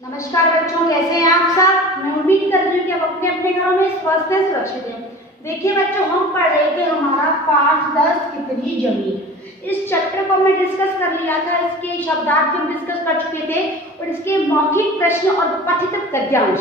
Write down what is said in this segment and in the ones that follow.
नमस्कार बच्चों, कैसे हैं आप सब। मैं उम्मीद कर रही हूँ कि आप अपने अपने घरों में स्वस्थ हैं, सुरक्षित हैं। देखिए बच्चों, हम पढ़ रहे थे हमारा पाठ 10 कितनी जमीन। इस चैप्टर को हमने डिस्कस कर लिया था, इसके शब्दार्थ हम डिस्कस कर चुके थे और इसके मौखिक प्रश्न और पठित गद्यांश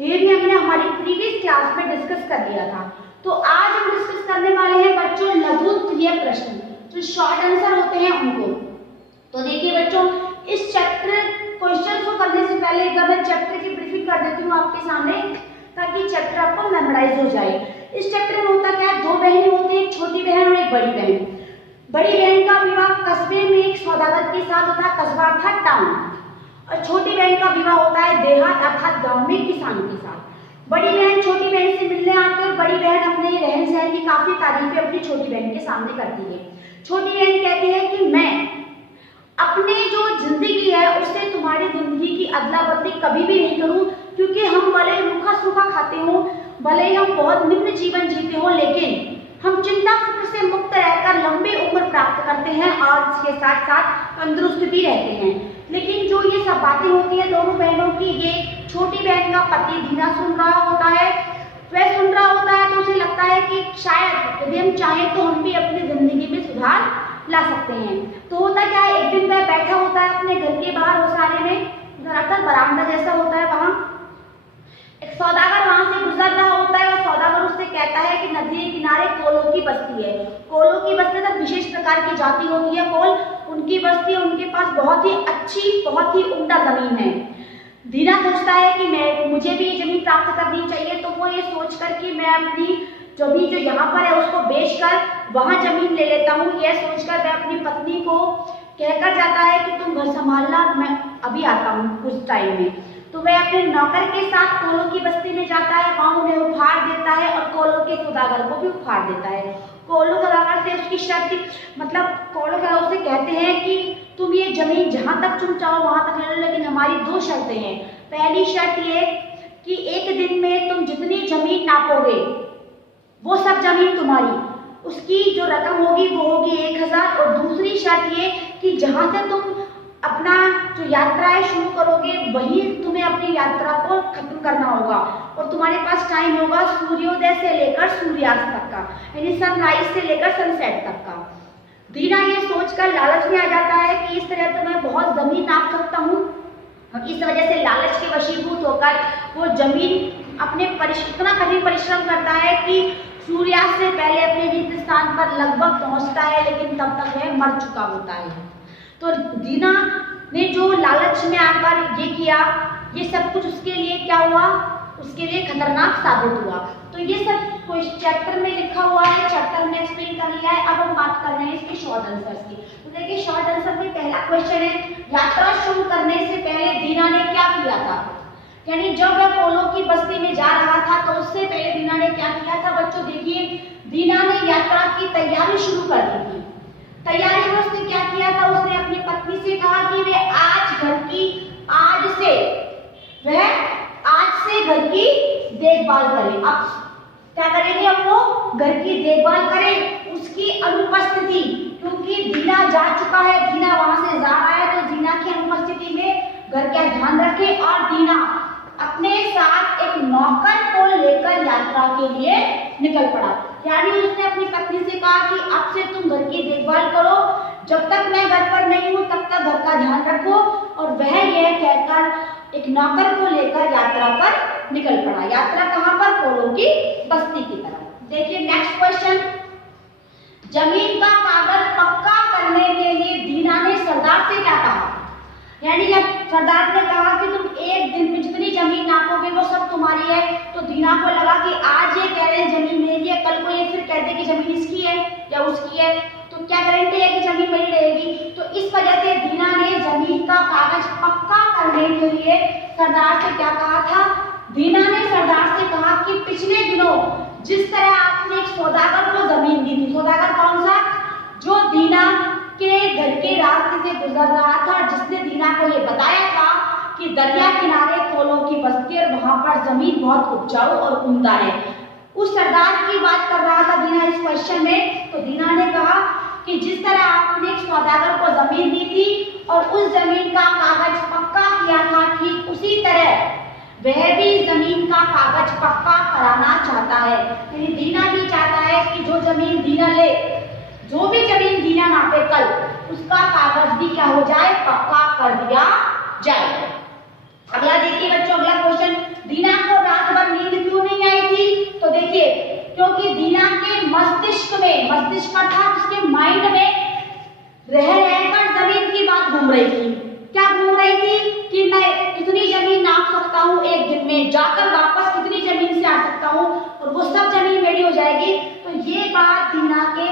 ये भी हमने हमारी प्रीवियस क्लास में डिस्कस कर लिया था। तो आज हम डिस्कस करने वाले हैं बच्चों लघु उत्तरीय प्रश्न, जो शॉर्ट आंसर होते हैं उनको। तो देखिए बच्चों, इस चैप्टर क्वेश्चन को करने से पहले एक बार मैं चैप्टर की ब्रीफिंग कर देती हूँ आपके सामने, ताकि चैप्टर आपको मेमोराइज हो जाए। इस चैप्टर में होता क्या है, दो बहनें होती हैं, एक छोटी बहन और एक बड़ी बहन। बड़ी बहन का विवाह कस्बे में एक सौदागर के साथ होता है, कस्बा अर्थात टाउन, और छोटी बहन का विवाह होता है देहात अर्थात गाँव में किसान के साथ। बड़ी बहन छोटी बहन से मिलने आती है और बड़ी बहन अपने रहन सहन की काफी तारीफें अपनी छोटी बहन के सामने करती है। छोटी बहन कहती है कि मैं अपने जो जिंदगी है उससे तुम्हारी जिंदगी की अदला बदली कभी भी नहीं करूं, क्योंकि हम भले रूखा सूखा खाते हो, भले ही हम बहुत निम्न जीवन जीते हो, लेकिन हम चिंता फिक्र से मुक्त रहकर लंबी उम्र प्राप्त करते हैं और इसके साथ साथ तंदुरुस्त भी रहते हैं। लेकिन जो ये सब बातें होती है दोनों बहनों की, ये छोटी बहन का पति दीना सुन रहा होता है। वह सुन रहा होता है तो उसे लगता है कि शायद यदि हम चाहें तो हम भी अपनी जिंदगी में सुधार ला सकते हैं। तो होता क्या है, एक दिन वह बैठा होता है अपने घर के बाहर ओसारे में, दरअसल बरामदा जैसा होता है, वहां एक सौदागर वहां से गुजर रहा होता है और सौदागर उससे कहता है कि नदी के किनारे कोलों की बस्ती है। कोलों की बस्ती तक विशेष प्रकार की जाति होती है कोल, उनकी बस्ती, उनके पास बहुत ही अच्छी बहुत ही उम्दा जमीन है। दीना सोचता है कि मुझे भी ये जमीन प्राप्त करनी चाहिए, तो वो ये सोच कर कि मैं अपनी जमीन जो यहाँ पर है उसको बेचकर वहां जमीन ले लेता हूँ, यह सोचकर वह अपनी पत्नी को कहकर जाता है कि तुम घर संभालना, मैं अभी आता हूँ कुछ टाइम में। तो वह अपने नौकर के साथ कोलों की बस्ती में जाता है, वहां उन्हें उखाड़ देता है और कोलों के सौदागर को भी उखाड़ देता है। कोलों सौदागर से उसकी शर्त, मतलब कोलों सौदागर से कहते हैं कि तुम ये जमीन जहां तक तुम चाहो वहां तक ले लो, लेकिन हमारी दो शर्तें हैं। पहली शर्त ये कि एक दिन में तुम जितनी जमीन नापोगे वो सब जमीन तुम्हारी, उसकी जो रकम होगी वो होगी 1000। और दूसरी शर्त ये कि जहां से तुम अपना जो यात्राएं शुरू करोगे वहीं तुम्हें अपनी यात्रा को खत्म करना होगा, और तुम्हारे पास टाइम होगा सूर्योदय से लेकर सूर्यास्त तक का, यानी सनराइज से लेकर सनसेट तक का। दीना ये सोचकर लालच में आ जाता है कि इस तरह तो मैं बहुत जमीन नाप सकता हूँ, और इस वजह से लालच के वशीभूत होकर वो जमीन अपने इतना कठिन परिश्रम करता है कि सूर्यास्त से पहले अपने नित्य स्थान पर लगभग पहुंचता है, लेकिन तब तक वह मर चुका होता है। तो दीना ने जो लालच में आकर ये किया, ये सब कुछ उसके लिए क्या हुआ, उसके लिए खतरनाक साबित हुआ। तो ये सब चैप्टर में लिखा हुआ है, चैप्टर में एक्सप्लेन कर लिया है। अब हम बात कर रहे हैं इसके शॉर्ट आंसर्स की। तो देखिए शॉर्ट आंसर में पहला क्वेश्चन है, यात्रा शुरू करने से पहले दीना ने क्या किया था, यानी जब वह कोलों की बस्ती में जा रहा था तो उससे पहले दीना ने क्या किया था। बच्चों देखिए, दीना ने यात्रा की तैयारी शुरू कर दी थी। तैयारी में उसने क्या किया था, उसने अपनी पत्नी से कहा कि वह आज से घर की देखभाल करे। अब क्या करेंगे, अब वो घर की देखभाल करें उसकी अनुपस्थिति, क्योंकि दीना जा चुका है, दीना वहां से जा रहा है, तो दीना की अनुपस्थिति में घर का ध्यान रखे। और दीना अपने साथ एक नौकर को लेकर यात्रा के लिए निकल पड़ा, यानी उसने अपनी पत्नी से कहा कि अब से तुम घर की देखभाल करो, जब तक मैं घर पर नहीं हूं तब तक घर का ध्यान रखो। और वह यह कहकर एक नौकर को लेकर यात्रा पर निकल पड़ा। यात्रा कहां पर, कोलों की बस्ती की तरफ। देखिए नेक्स्ट क्वेश्चन, जमीन का कागज पक्का करने के लिए दीना ने सरदार से क्या कहा, यानी जब सरदार ने कहा कि तुम एक दिन में जितनी जमीन नापोगे वो सब तुम्हारी है, तो दीना को लगा कि आज ये कह रहे हैं जमीन मेरी है, कल को ये फिर कहते कि जमीन इसकी है या उसकी है, तो क्या गारंटी है कि जमीन मेरी रहेगी। तो इस वजह से दीना ने जमीन का कागज पक्का करने के लिए सरदार से क्या कहा था। दीना ने सरदार से कहा कि पिछले दिनों जिस तरह आपने एक सौदागर को जमीन दी थी, सौदागर कौन सा, जो दीना के घर के रास्ते से गुजर रहा था, जिसने दीना को ये बताया था कि दरिया किनारे कोलों की बस्ती और वहां पर जमीन बहुत उपजाऊ और उम्दा है, उस सरदार की बात कर रहा था दीना इस क्वेश्चन में। तो दीना ने कहा कि जिस तरह आपने एक सौदागर को जमीन दी थी और उस जमीन का कागज पक्का किया था, ठीक उसी वह भी जमीन का कागज पक्का कराना चाहता है। यानी दीना भी चाहता है कि जो जमीन दीना ले, जो भी जमीन दीना नापे कल, उसका कागज भी क्या हो जाए, पक्का कर दिया जाए। अगला देखिए बच्चों, अगला क्वेश्चन, दीना को रात भर नींद क्यों नहीं आई थी? तो देखिए, क्योंकि दीना के मस्तिष्क में, मस्तिष्क अर्थात उसके माइंड में रह रहकर जमीन की बात घूम रही थी। क्या घूम रही थी? कि मैं इतनी जमीन नाप सकता हूँ एक दिन में, जाकर वापस इतनी जमीन से आ सकता हूँ और वो सब जमीन मेरी हो जाएगी। तो ये बात दीना के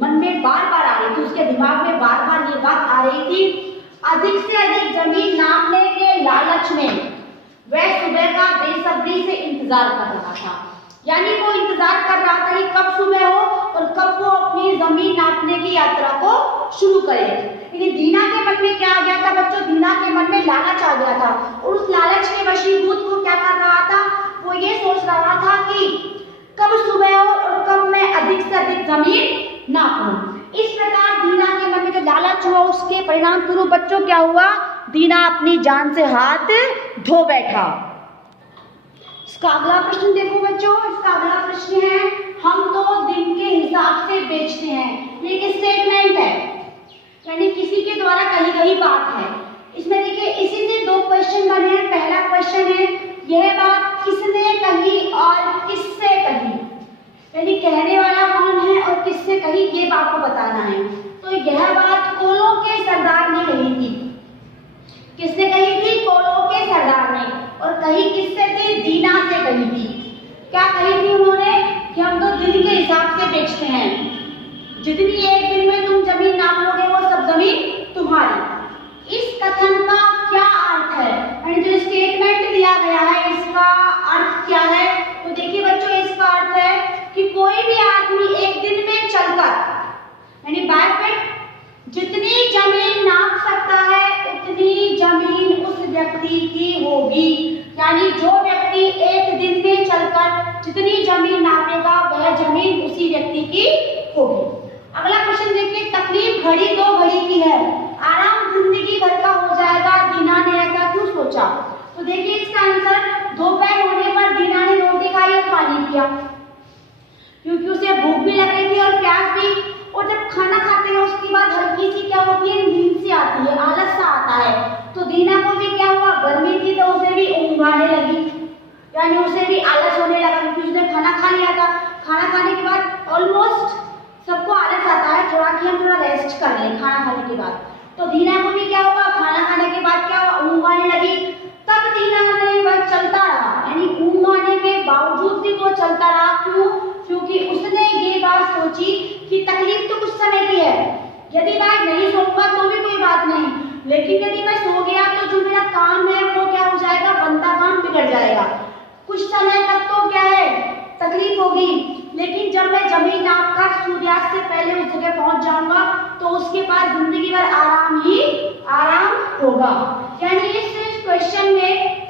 मन में बार बार आ रही थी, उसके दिमाग में बार बार ये बात आ रही थी। अधिक से अधिक जमीन नापने के लालच में वह सुबह का बेसब्री से इंतजार कर रहा था। यानी वो इंतजार कर रहा था कि कब सुबह हो और कब वो अपनी जमीन नापने की यात्रा को शुरू करे। यानी दीना के मन में क्या आ गया था बच्चों? दीना के मन में लालच आ गया था और उस लालच के वशीभूत को क्या कर रहा था? वो ये सोच रहा था कि कब सुबह हो और कब मैं अधिक से अधिक जमीन नापूं। इस प्रकार दीना के मन में जो लालच हुआ, उसके परिणाम स्वरूप बच्चों क्या हुआ? दीना अपनी जान से हाथ धो बैठा। इसका अगला प्रश्न देखो बच्चों, इसका अगला प्रश्न है, हम तो दिन के हिसाब से बेचते हैं। ये एक स्टेटमेंट है, यानी किसी के द्वारा कही गई बात है। इसमें देखिए, इसी से दो क्वेश्चन बने हैं। पहला क्वेश्चन है, यह बात किसने कही और किससे कही? यानी कहने वाला कौन है और किससे कही, ये बात को बताना है। तो यह बात कोलों के सरदार ने कही थी। किसने कही थी? कोलों के सरदार ने। और कही किससे थी? दीना से कही थी। क्या कही थी उन्होंने? कि हम तो दिन के हिसाब से बेचते हैं, जितनी एक दिन में तुम जमीन नाप लोगे वो सब जमीन तुम्हारी। इस कथन का क्या अर्थ है? यानी जो स्टेटमेंट दिया गया है, इसका अर्थ क्या है? तो देखिए बच्चों, इसका अर्थ है कि कोई भी आदमी एक दिन में चलकर, यानी बाय फीट जितनी जमीन नाप सकता है उतनी जमीन उस व्यक्ति की होगी। यानी जो व्यक्ति एक दिन में चलकर जितनी जमीन नापेगा वह जमीन उसी व्यक्ति की होगी। अगला क्वेश्चन देखिए, तकलीफ घड़ी दो घड़ी की है, आराम जिंदगी भर का हो जाएगा, दीना ने ऐसा क्यों सोचा? तो देखिए इसका आंसर, दोपहर होने पर दीना ने रोटी खाई और पानी पिया, क्योंकि उसे भूख भी लग रही थी और प्यास भी। और जब खाना खाते हैं उसके बाद हल्की सी क्या होती है, नींद सी आती है, आलस सा आता है। तो दीना को भी क्या हुआ, गर्मी थी तो उसे भी ऊँघ आने लगी, यानी उसे भी आलस होने लगा, क्योंकि उसने खाना खा लिया था। खाना खाने के बाद ऑलमोस्ट सबको आलस आता है थोड़ा कि हम थोड़ा रेस्ट कर लें खाना खाने के बाद। तो दीना को भी क्या हुआ, खाना खाने के बाद क्या हुआ, ऊँघ आने लगी। तब दीना ने वह चलता रहा, यानी ऊँघ आने के बावजूद भी वो चलता रहा। क्यों? क्योंकि उसने ये बात सोची कि तकलीफ तो कुछ समय की है, यदि मैं नहीं सोऊंगा तो भी कोई बात नहीं, लेकिन यदि मैं सो गया तो जो मेरा काम है वो क्या हो जाएगा, बनता काम बिगड़ जाएगा। कुछ समय तक तो क्या है, तकलीफ होगी, लेकिन जब मैं जमीन नापकर सूर्यास्त से पहले उस जगह पहुंच जाऊंगा तो उसके बाद जिंदगी भर आराम ही आराम होगा। यानी इस क्वेश्चन में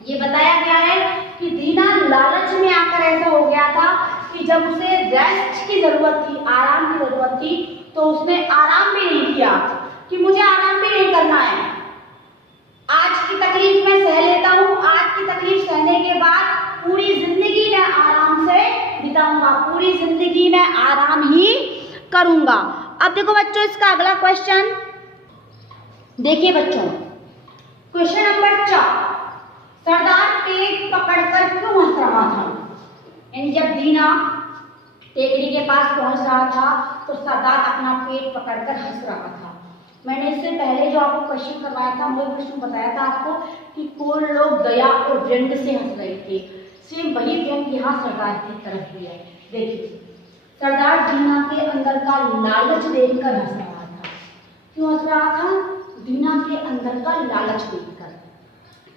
ये बताया गया है कि दीना लालच में आकर ऐसा हो गया था कि जब उसे रेस्ट की जरूरत थी, आराम की जरूरत थी, तो उसने आराम भी नहीं किया कि मुझे आराम भी नहीं करना है, आज की तकलीफ मैं सह लेता हूँ, आज की तकलीफ सहने के बाद पूरी जिंदगी मैं आराम से बिताऊंगा, पूरी जिंदगी मैं आराम ही करूंगा। अब देखो बच्चों, इसका अगला क्वेश्चन देखिए बच्चों, क्वेश्चन नंबर 4, सरदार पेट पकड़कर क्यों हंस रहा था? यानी जब दीना टेकरी के पास पहुंच रहा था तो सरदार अपना पेट पकड़कर हंस रहा था। मैंने इससे पहले जो आपको क्वेश्चन करवाया था, वही क्वेश्चन बताया था आपको कि कौन लोग दया और व्यंग से हंस रहे थे। सेम वही व्यंग यहाँ सरदार की तरफ भी है। देखिए, सरदार दीना के अंदर का लालच देखकर हंस रहा था। क्यों हंस रहा था? दीना के अंदर का लालच देखकर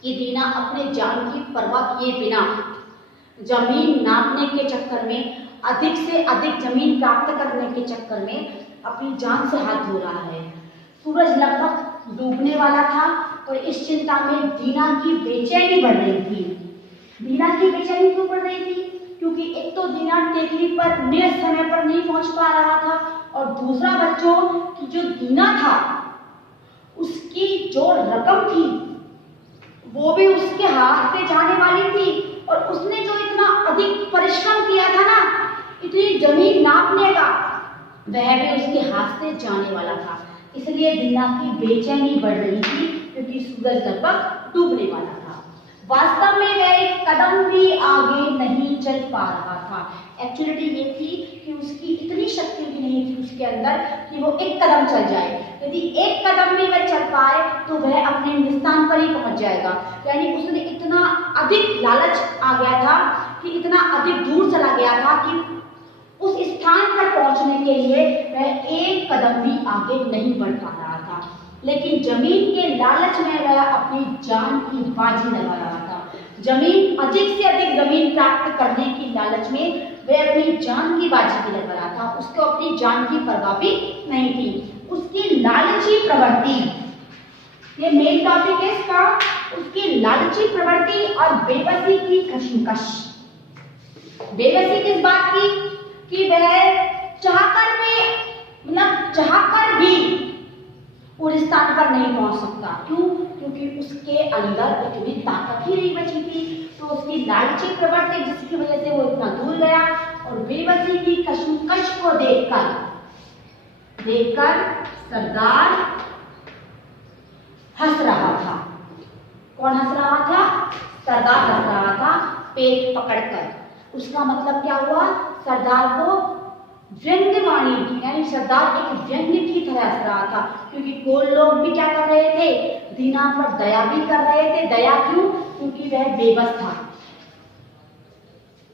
कि दीना अपने जान की परवाह किए बिना जमीन नापने के चक्कर में, अधिक से अधिक जमीन प्राप्त करने के चक्कर में अपनी जान से हाथ धो रहा है। सूरज लगभग डूबने वाला था और इस चिंता में दीना की बेचैनी बढ़ रही थी। दीना की बेचैनी क्यों बढ़ रही थी? क्योंकि एक तो दीना टेकरी पर नियत समय पर नहीं पहुंच पा रहा था, और दूसरा बच्चों की जो दीना था उसकी जो रकम थी वो भी उसके हाथ पे जाने वाली थी, और उसने जो इतना अधिक परिश्रम किया था ना, इतनी जमीन नापने का, वह भी उसके हाथ से जाने वाला था। इसलिए दीना की बेचैनी बढ़ रही थी, क्योंकि सूरज लगभग डूबने वाला था। वास्तव में वह एक कदम भी आगे नहीं चल पा रहा था। एक्चुअली ये थी कि उसकी इतनी शक्ति भी नहीं थी उसके अंदर कि वो एक कदम चल जाए। यदि एक कदम भी वह चल पाए तो वह अपने स्थान पर ही पहुंच जाएगा। यानी उसने इतना अधिक लालच आ गया था कि इतना अधिक दूर चला गया था कि उस स्थान पर पहुंचने के लिए वह एक कदम भी आगे नहीं बढ़ पा रहा था। लेकिन जमीन के लालच में वह अपनी जान की बाजी लगा रहा था। जमीन, अधिक से अधिक जमीन प्राप्त करने की लालच में वह अपनी जान की बाजी भी लगा रहा था। उसको अपनी जान की परवाह भी नहीं थी। उसकी लालची प्रवृत्ति, ये मेन टॉपिक है इसका, उसकी लालची प्रवृत्ति और बेबसी की कशमकश। बेबसी किस बात की कि वह चाहकर भी उस स्थान पर नहीं पहुंच सकता। क्यों? क्योंकि उसके अंदर इतनी ताकत ही नहीं बची थी। तो उसकी लालची प्रवृत्ति जिसकी वजह से वो इतना दूर गया, और बेबसी की कशमकश को देखकर सरदार हंस रहा था। कौन हंस रहा था? सरदार हंस रहा था, पेट पकड़कर। उसका मतलब क्या हुआ? सरदार को व्यंग्यवाणी, यानी सरदार एक व्यंग्य की तरह हंस रहा था, क्योंकि कोई लोग भी क्या कर रहे थे? दीना पर दया भी कर रहे थे। दया क्यों? क्योंकि वह बेबस था।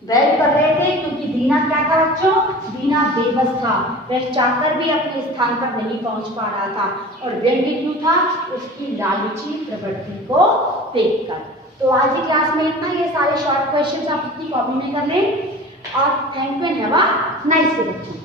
वह कर रहे थे क्योंकि दीना क्या था बच्चों? दीना बेबस था। वह चाहकर भी अपने स्थान पर नहीं पहुंच पा रहा था। और व्यंग्य क्यों था? उसकी लालची प्रवृत्ति को देखकर। तो आज की क्लास में इतना। ये सारे शॉर्ट क्वेश्चन आप अपनी कॉपी में कर लें। और thank you and have a nice day बच्चों।